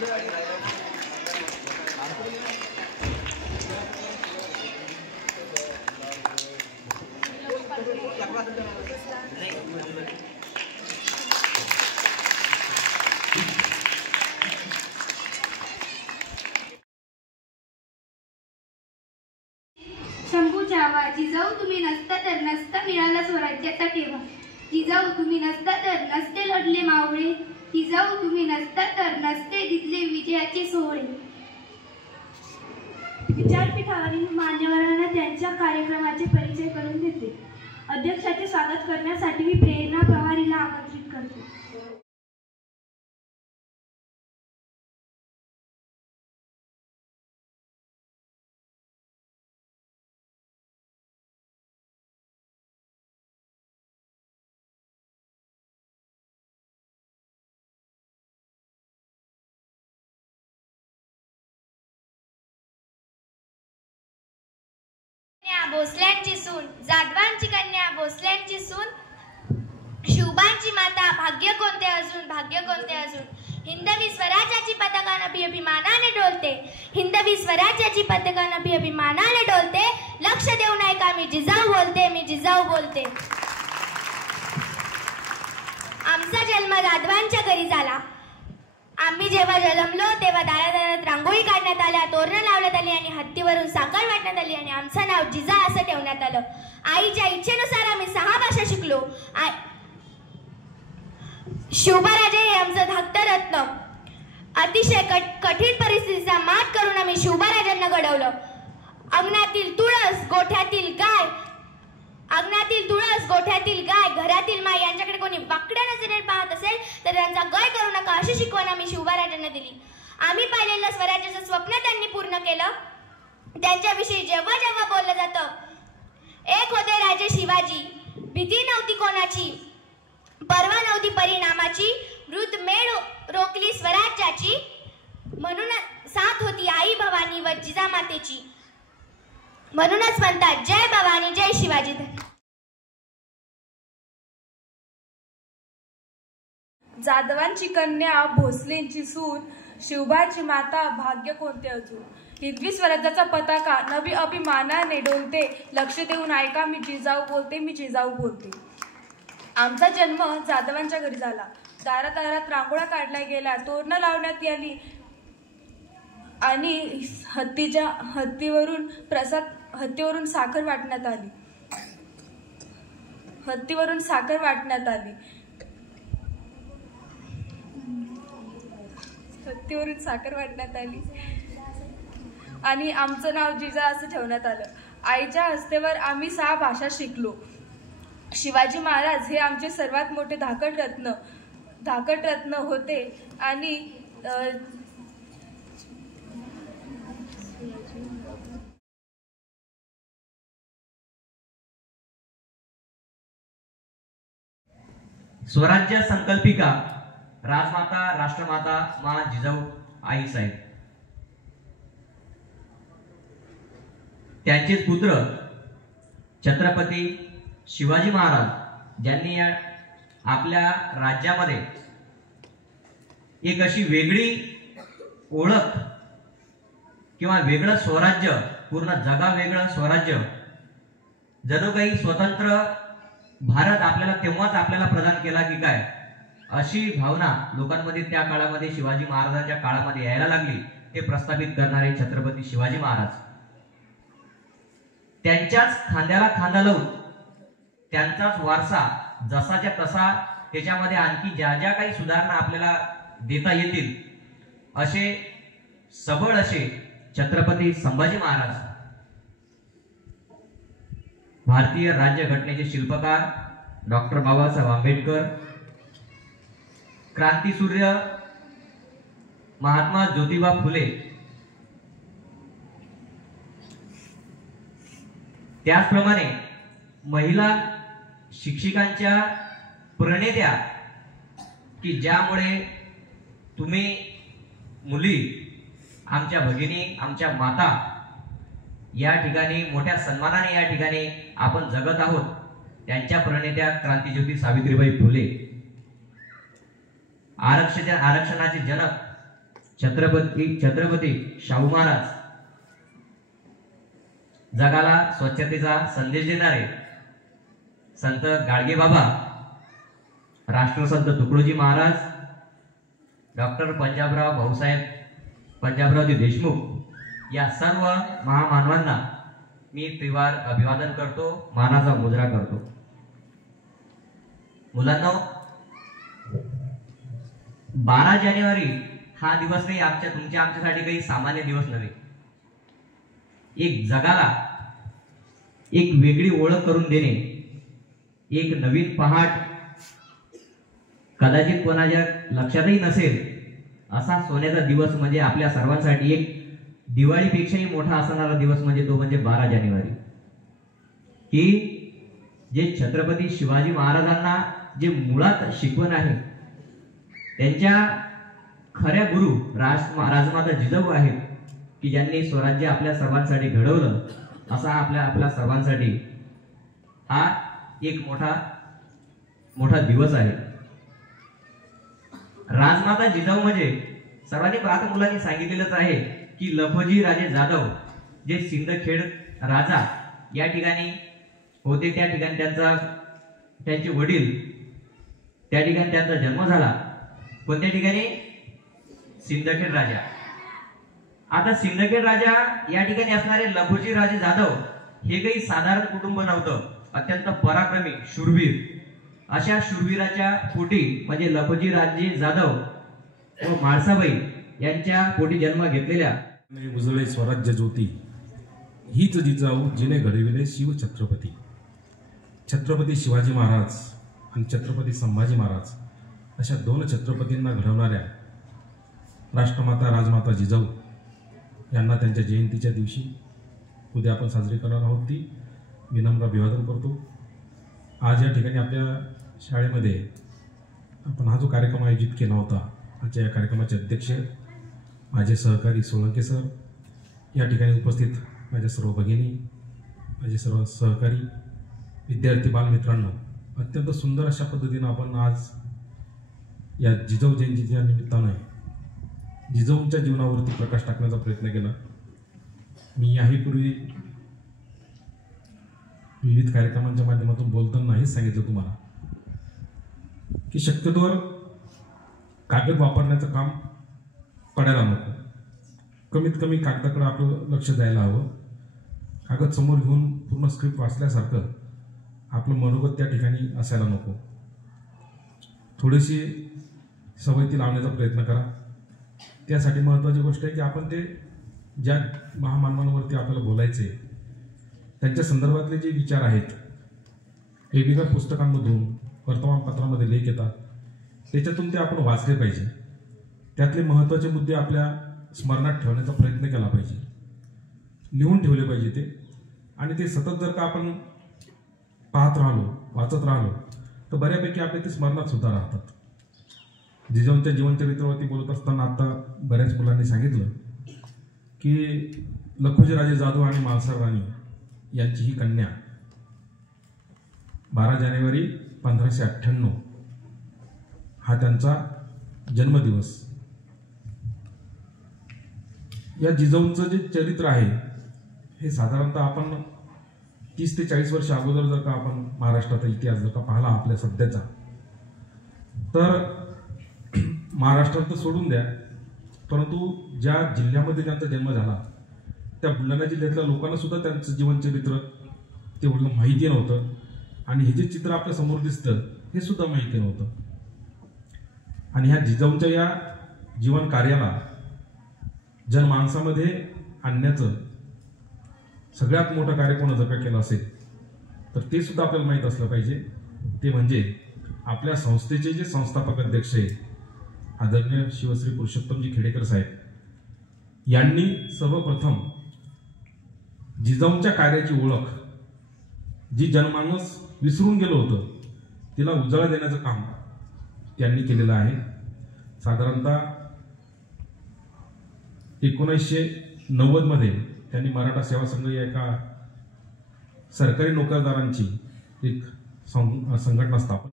शंभूच्या जिजाऊ तुम्ही नसता तर नसता मिळाला स्वराज्याचा ठेवा. जिजाऊ तुम्ही नसता तर नसते लढले मावळे. जिजाऊ तुम्ही नसता तर नसते दिसले विजयाचे सोहळे. विद्यापीठावरील मान्यवरांना त्यांच्या कार्यक्रमाचे परिचय करून देते. अध्यक्षाचे स्वागत करण्यासाठी मी प्रेरणा पवारीला आमंत्रित करते. भोसल्यांची सून, जाधवांची कन्या भोसल्यांची सून, शिवबांची माता, भाग्य कोणते अजून, भाग्य कोणते अजून. हिंदवी स्वराज्याची पताका नभी अभिमानाने डोलते. हिंदवी स्वराज्याची पताका नभी अभिमानाने डोलते. लक्ष देऊ नये का मी जिजाऊ बोलते, मी जिजाऊ बोलते. आमचा जन्म जाधवांच्या घरी झाला. आम्ही जेव्हा जन्मलो तेव्हा दारादारात रांगोळी काढण्यात आल्या, तोरणं लावण्यात आली आणि हत्तीवरून साखर वाटण्यात आली आणि आमचं नाव जिजा असं ठेवण्यात आलं. आईच्या इच्छेनुसार आम्ही 6 भाषा शिकलो. शिवबाराजे हे आमचं धाकटं रत्न. अतिशय कठीण परिस्थितीचा मात करून आम्ही शिवबाराजांना घडवलं. अंगणातील तुळस, गोठ्यातील गाय, अंगणातील तुळस, गोठ्यातील गाय, घरातील माय यांच्याकडे कोणी वाकड्या नजरेने पाहत असेल तर त्यांचा गय करू नका अशी शिकवण आम्ही शिवबाराजांना दिली. आम्ही पाहिलेलं स्वराज्याचं स्वप्न त्यांनी पूर्ण केलं. त्यांच्याविषयी जेव्हा जेव्हा बोललं जातं, एक होते राजे शिवाजी, भीती नव्हती कोणाची, पर्वा नव्हती परिणामाची, वृद्ध मेळ रोखली स्वराज्याची, म्हणून साथ होती आई भवानी व जिजामातेची. म्हणूनच म्हणतात जय भवानी जय शिवाजी. जाधवांची कन्या भोसलेंची सून, शिवबाची माता, भाग्य कोणते अजून. हिंदवी स्वराज्याचा पताका नवी अभिमानाने डोलते. लक्ष देऊन ऐका मी जिजाऊ बोलते, मी जिजाऊ बोलते. आमचा जन्म जाधवांच्या घरी झाला. दारादारात रांगोळ्या काढल्या गेल्या, तोरणं लावण्यात आली आणि हत्तीवरून साखर वाटण्यात आली. आणि आमचं नाव जिजा असं ठेवण्यात आलं. आईच्या हस्तेवर आम्ही 6 भाषा शिकलो. शिवाजी महाराज हे आमचे सर्वात मोठे धाकट रत्न होते आणि स्वराज्य संकल्पिका राजमाता राष्ट्रमाता मा जिजाऊ आईसाहेब, त्यांचेच पुत्र छत्रपती शिवाजी महाराज ज्यांनी आपल्या राज्यामध्ये एक अशी वेगळी ओळख किंवा वेगळं स्वराज्य, पूर्ण जगावेगळं स्वराज्य, जणू काही स्वतंत्र भारत तेव्हाच आपल्याला प्रदान केला की काय, अशी भावना लोकांमध्ये त्या काळामध्ये शिवाजी महाराजांच्या काळामध्ये यायला लागली. ते प्रस्थापित करणारे छत्रपती शिवाजी महाराज, त्यांच्याच खांद्याला खांदा लावून त्यांचाच वारसा जसाच्या तसा त्याच्यामध्ये आणखी ज्या ज्या काही सुधारणा आपल्याला देता येतील असे सबळ असे छत्रपती संभाजी महाराज, भारतीय राज्यघटनेचे शिल्पकार डॉक्टर बाबासाहेब आंबेडकर, क्रांतीसूर्य महात्मा ज्योतिबा फुले, त्याचप्रमाणे महिला शिक्षिकांच्या प्रणेत्या की ज्यामुळे तुम्ही मुली, आमच्या भगिनी, आमच्या माता या ठिकाणी मोठ्या सन्मानाने या ठिकाणी आपण जगत आहोत, त्यांच्या प्रणेत्या क्रांतीज्योती सावित्रीबाई फुले, आरक्षणाचे जनक छत्रपती शाहू महाराज, जगाला स्वच्छतेचा संदेश देणारे संत गाडगे बाबा, राष्ट्रसंत तुकडोजी महाराज, डॉक्टर पंजाबराव भाऊसाहेब पंजाबरावजी देशमुख या सर्व महामानवांना मी त्रिवार अभिवादन करतो, मानाचा मुजरा करतो। मुलांनो, 12 जानेवारी हा दिवस काही आमच्यासाठी काही सामान्य दिवस नव्हे। एक जगाला एक वेगळी ओळख करून देणे, एक नवीन पहाट, कदाचित कोणाच्या लक्षातही नसेल असा सोन्याचा दिवस म्हणजे आपल्या सर्वांसाठी एक दिवाळीपेक्षाही मोठा असणारा दिवस म्हणजे तो म्हणजे 12 जानेवारी, की जे छत्रपती शिवाजी महाराजांना जे मुळात शिकवण आहे, त्यांच्या खऱ्या गुरु राजमाता जिजाऊ आहेत, की ज्यांनी स्वराज्य आपल्या सर्वांसाठी घडवलं, असा आपल्या सर्वांसाठी हा एक मोठा दिवस आहे। राजमाता जिजाऊ म्हणजे सर्वांनी आता मुलांनी सांगितलेलंच आहे की लखोजी राजे जाधव जे सिंदखेड राजा या ठिकाणी होते, त्या ठिकाणी त्यांचे वडील, त्या ठिकाणी त्यांचा जन्म झाला। कोणत्या ठिकाणी? सिंदखेड राजा। आता सिंदखेड राजा या ठिकाणी असणारे लखोजी राजे जाधव हे काही साधारण कुटुंब नव्हतं, अत्यंत पराक्रमी शूरवीर, अशा शूरवीराच्या पोटी म्हणजे लखोजी राजे जाधव व म्हाळसाबाई यांच्या पोटी जन्म घेतलेल्या उजळे स्वराज्य ज्योती हीच जिजाऊ जिने घडविले शिव छत्रपती। छत्रपती शिवाजी महाराज आणि छत्रपती संभाजी महाराज अशा 2 छत्रपतींना घडवणाऱ्या राष्ट्रमाता राजमाता जिजाऊ यांना त्यांच्या जयंतीच्या दिवशी उद्या आपण साजरी करणार आहोत, ती विनम्र अभिवादन करतो। आज या ठिकाणी आपल्या शाळेमध्ये आपण हा जो कार्यक्रम आयोजित केला होता, आजच्या या कार्यक्रमाचे अध्यक्ष माझे सहकारी सोळंके सर, या ठिकाणी उपस्थित माझ्या सर्व भगिनी, माझे सर्व सहकारी विद्यार्थी बालमित्रांनो, अत्यंत सुंदर अशा पद्धतीनं आपण आज या जिजाऊ जयंतीच्या निमित्तानं जिजाऊंच्या जीवनावरती प्रकाश टाकण्याचा प्रयत्न केला। मी याहीपूर्वी विविध कार्यक्रमांच्या माध्यमातून बोलताना हेच सांगितलं तुम्हाला की शक्यतोवर कागद वापरण्याचं काम पडायला नको, कमीत कमी कागदाकडे आपलं लक्ष द्यायला हवं। कागद समोर घेऊन पूर्ण स्क्रिप्ट वाचल्यासारखं आपलं मनोगत त्या ठिकाणी असायला नको। थोडीशी सवय ती लावण्याचा प्रयत्न करा। त्यासाठी महत्त्वाची गोष्ट आहे की आपण ते ज्या महामानवांवरती आपल्याला बोलायचे त्यांच्या संदर्भातले जे विचार आहेत, वेगवेगळ्या पुस्तकांमधून वर्तमानपत्रामध्ये लेख येतात, त्याच्यातून ते आपण वाचले पाहिजे। त्यातले महत्त्वाचे मुद्दे आपल्या स्मरणात ठेवण्याचा प्रयत्न केला पाहिजे, लिहून ठेवले पाहिजे ते। आणि ते सतत जर का आपण पाहत राहिलो, वाचत राहिलो, तर बऱ्यापैकी आपले ते स्मरणात सुद्धा राहतात। जिजाऊंच्या जीवनचरित्रावरती बोलत असताना आता बऱ्याच मुलांनी सांगितलं की लखोजी राजे जाधव आणि मालसर राणी यांची ही कन्या 12 जानेवारी 1598 हा त्यांचा जन्मदिवस। या जिजाऊंचं जे चरित्र आहे हे साधारणतः आपण 30 ते 40 वर्ष अगोदर जर का आपण महाराष्ट्राचा इतिहास जर का पाहिला आपल्या सध्याचा, तर महाराष्ट्रात तर सोडून द्या, परंतु ज्या जिल्ह्यामध्ये त्यांचा जन्म झाला त्या बुलढाणा जिल्ह्यातल्या लोकांना सुद्धा त्यांचं जीवनचरित्र तेवढं माहिती नव्हतं, आणि हे जे चित्र आपल्या समोर दिसतं हे सुद्धा माहिती नव्हतं। आणि ह्या जिजाऊंच्या या जीवन कार्याला जनमानसामध्ये आणण्याचं सगळ्यात मोठं कार्य कोण जर का केलं असेल तर ते सुद्धा आपल्याला माहीत असलं पाहिजे, ते म्हणजे आपल्या संस्थेचे जे संस्थापक अध्यक्ष आहे आदरणीय शिवश्री पुरुषोत्तमजी खेडेकर साहेब यांनी सर्वप्रथम जिजाऊंच्या कार्याची ओळख, जी जनमानस विसरून गेलं होतं, तिला उजाळा देण्याचं काम त्यांनी केलेलं आहे। साधारणतः 1990 मध्ये त्यांनी मराठा सेवा संघ या एका सरकारी नोकरदारांची एक संघटना स्थापन